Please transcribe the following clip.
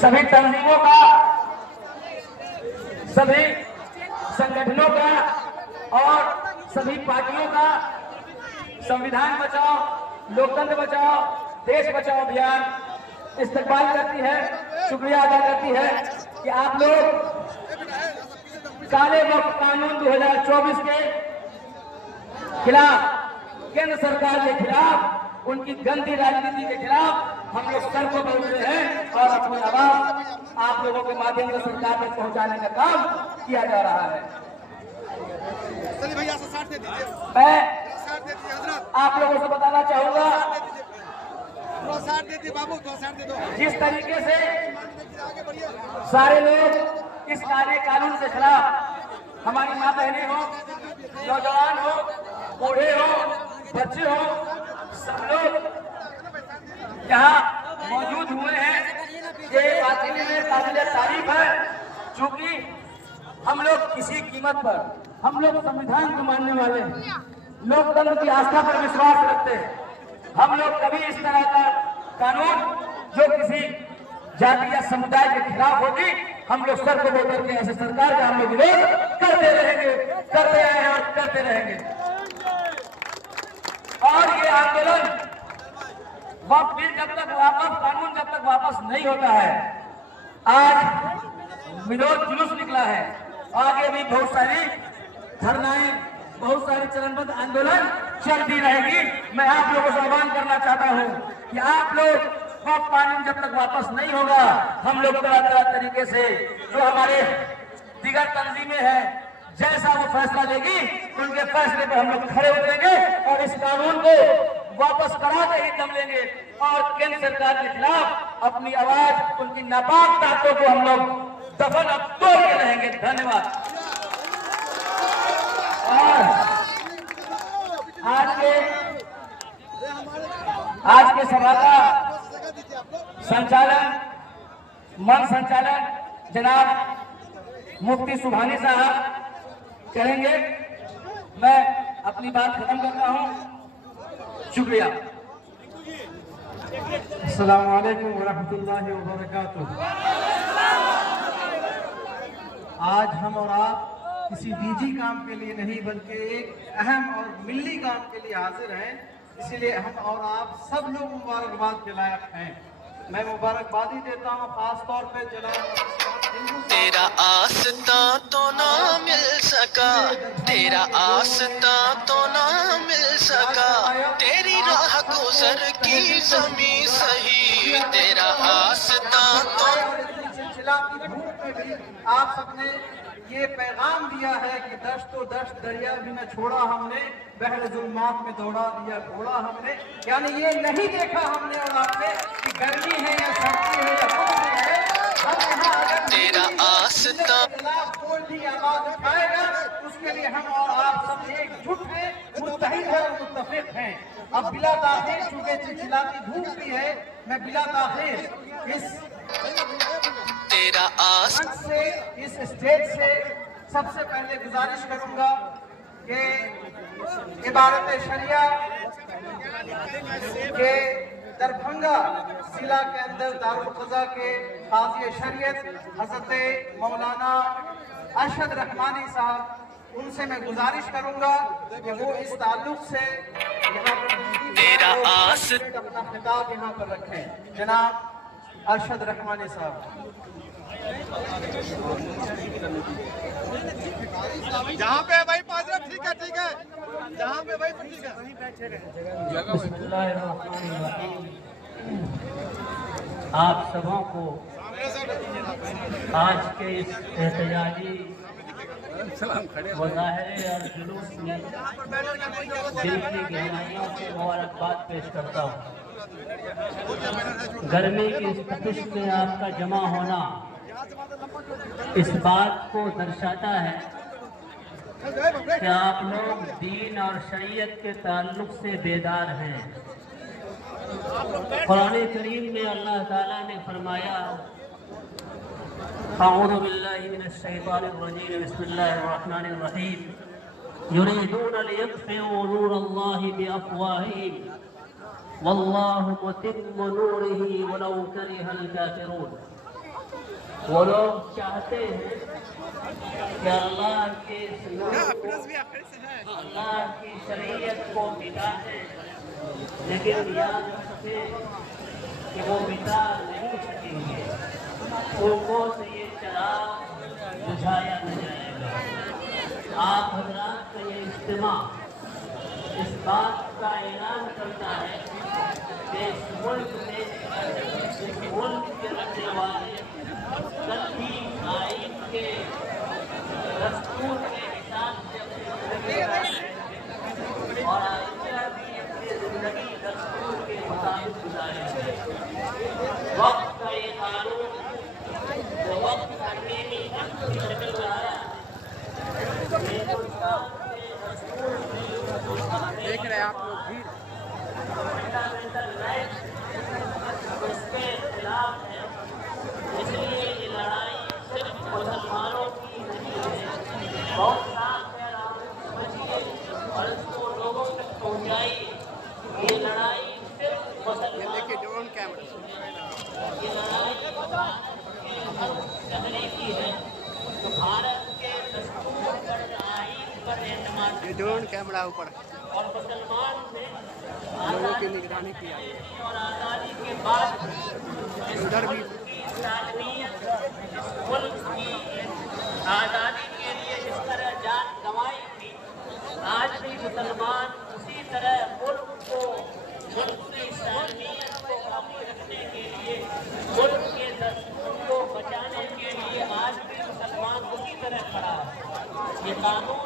सभी तंजीमों का, सभी संगठनों का और सभी पार्टियों का संविधान बचाओ, लोकतंत्र बचाओ, देश बचाओ अभियान इस्तकबाल करती है, शुक्रिया अदा करती है कि आप लोग काले वक्त कानून 2024 के खिलाफ, केंद्र सरकार के खिलाफ, उनकी गंदी राजनीति के खिलाफ हम लोग सर को बोल रहे हैं और अपनी आवाज आप लोगों के माध्यम से सरकार में पहुंचाने का काम किया जा रहा है। मैं आप लोगों से बताना चाहूंगा, जिस तरीके से सारे लोग इस काले कानून के खिलाफ, हमारी माँ बहनें हो, नौजवान हो, बूढ़े हो, बच्चे हो, सब लोग यहाँ मौजूद हुए हैं, ये वाकई में काबिल तारीफ है। चूंकि हम लोग किसी कीमत पर, हम लोग संविधान को मानने वाले, लोकतंत्र की आस्था पर विश्वास रखते हैं। हम लोग कभी इस तरह का कानून जो किसी जाति या समुदाय के खिलाफ होगी, हम लोग सर को लेकर के ऐसे सरकार का हम लोग विरोध करते रहेंगे, करते आए हैं और करते रहेंगे। और ये आंदोलन फिर जब तक कानून जब तक वापस नहीं होता है, आज विरोध जुलूस निकला है, आगे भी बहुत सारी धरनाएं, बहुत सारे चरणबद्ध आंदोलन चलती रहेगी। मैं आप लोगों से आह्वान करना चाहता हूं कि आप लोग कानून जब तक वापस नहीं होगा, हम लोग तरह तरह तरीके से जो हमारे दिगर तंजीमें हैं, जैसा वो फैसला लेगी उनके फैसले पर हम लोग खड़े उतरेंगे और इस कानून को वापस करा के ही दम लेंगे और केंद्र सरकार के खिलाफ अपनी आवाज, उनकी नापाक ताकतों को हम लोग दफन अब तोड़ के रहेंगे। धन्यवाद। और आज के सभा का संचालन, मन संचालन जनाब मुफ्ती सुभानी साहब करेंगे। मैं अपनी बात खत्म करता हूं। शुक्रिया। अस्सलाम वालेकुम वरहमतुल्लाहि वबरकातुह। आज हम और आप किसी निजी काम के लिए नहीं बल्कि एक अहम और मिल्ली काम के लिए हाजिर हैं, इसीलिए हम और आप सब लोग मुबारकबाद के लायक हैं। मैं मुबारकबादी देता हूँ खास तौर पे जनाब तेरा आस्था तो ना मिल सका, तेरा आस्था तो ना मिल सका, तेरी राह गुजर की ज़मीं सही, तेरा आस्था तो। आप सबने ये पैगाम दिया है कि दश्तो दश्त दरिया भी न छोड़ा हमने, बहर जुल्मात में दौड़ा दिया घोड़ा हमने। यानी ये नहीं देखा हमने और आपने कि गर्मी है या सर्दी है या कौन है, हम यहाँ अगर तेरा आस्था कोई भी आवाज उठाएगा उसके लिए हम और आप सब एकजुट हैं, मुत्तहिद हैं और मुत्तफिक हैं। अब बिला ताखीर, चूंकि चिलचिलाती धूप भी है, मैं बिला ताखीर इस तेरा आस्था से, इस स्टेज से सबसे पहले गुजारिश करूंगा कि इबारत शरिया के दरभंगा जिला के अंदर दारुल क़ज़ा के काज़ी शरीयत हज़रत मौलाना अरशद रहमानी साहब, उनसे मैं गुजारिश करूंगा कि वो इस ताल्लुक से तेरा आस्था अपना खिताब यहाँ पर रखें। जनाब अरशद रहमानी साहब। जहाँ पे भाई पास ठीक है, ठीक है, जहाँ पे भाई ठीक है वहीं बैठे रहे। आप सबों को आज के इस एहतजाजी मुजाहरे और जुलूस में दिल की गहराइयों से मुबारकबाद पेश करता हूँ। गर्मी की इस तपिश में आपका जमा होना इस बात को दर्शाता है कि आप लोग दीन और शरीयत के ताल्लुक से बेदार हैं। कुरान करीम में अल्लाह ताला ने फरमाया, अऊज़ु बिल्लाहि मिनश शैतानिर रजीम, बिस्मिल्लाहिर रहमानिर रहीम, युरीदूना लियत्फ़िऊ नूरल्लाहि बिअफ़वाहिहिम वल्लाहु मुतिम्मु नूरिही वलौ करिहल काफ़िरून। वो लोग चाहते हैं कि अल्लाह के इस नूर को, अल्लाह की शरीयत को मिटा दें, लेकिन याद रखें कि वो मिटा नहीं सकेंगे। लोगों से ये चराग बुझाया नहीं जाएगा। आप हजरात का ये इज्तिमा इस बात का ऐलान करता है कि इस मुल्क के रहने वाले कल भी आइन के दस्तूर के हिसाब से अपनी जिंदगी और आइंदा भी अपनी जिंदगी दस्तूर के मुताबिक गुजारेंगे। वक्त का ये कानून जो वक्त करने की शक्ल में आया, देख रहे हैं आप लोग भीड़। फंडामेंटल राइट उसके खिलाफ है। इसलिए ये लड़ाई सिर्फ मुसलमानों की नहीं है। बहुत साफ कह रहा हूँ, समझिए और इसको लोगों तक पहुँचाइए। ये लड़ाई सिर्फ मुसलमानों देखिए ड्रोन कैमरा, ये लड़ाई भारत के हर शहरी की है। तो भारत के दस्तूर पर, आईन पर एतमाद ये ड्रोन कैमरा ऊपर और मुसलमान ने लोगों की निगरानी किया। और आज़ादी के बाद उधर भी सालमियत इस मुल्क की आज़ादी के लिए जिस तरह जान गंवाई थी, आज भी मुसलमान उसी तरह मुल्क को, मुल्क की सालमियत को काबू रखने के लिए, मुल्क के दस्तूर को बचाने के लिए आज भी मुसलमान उसी तरह खड़ा है। ये कानून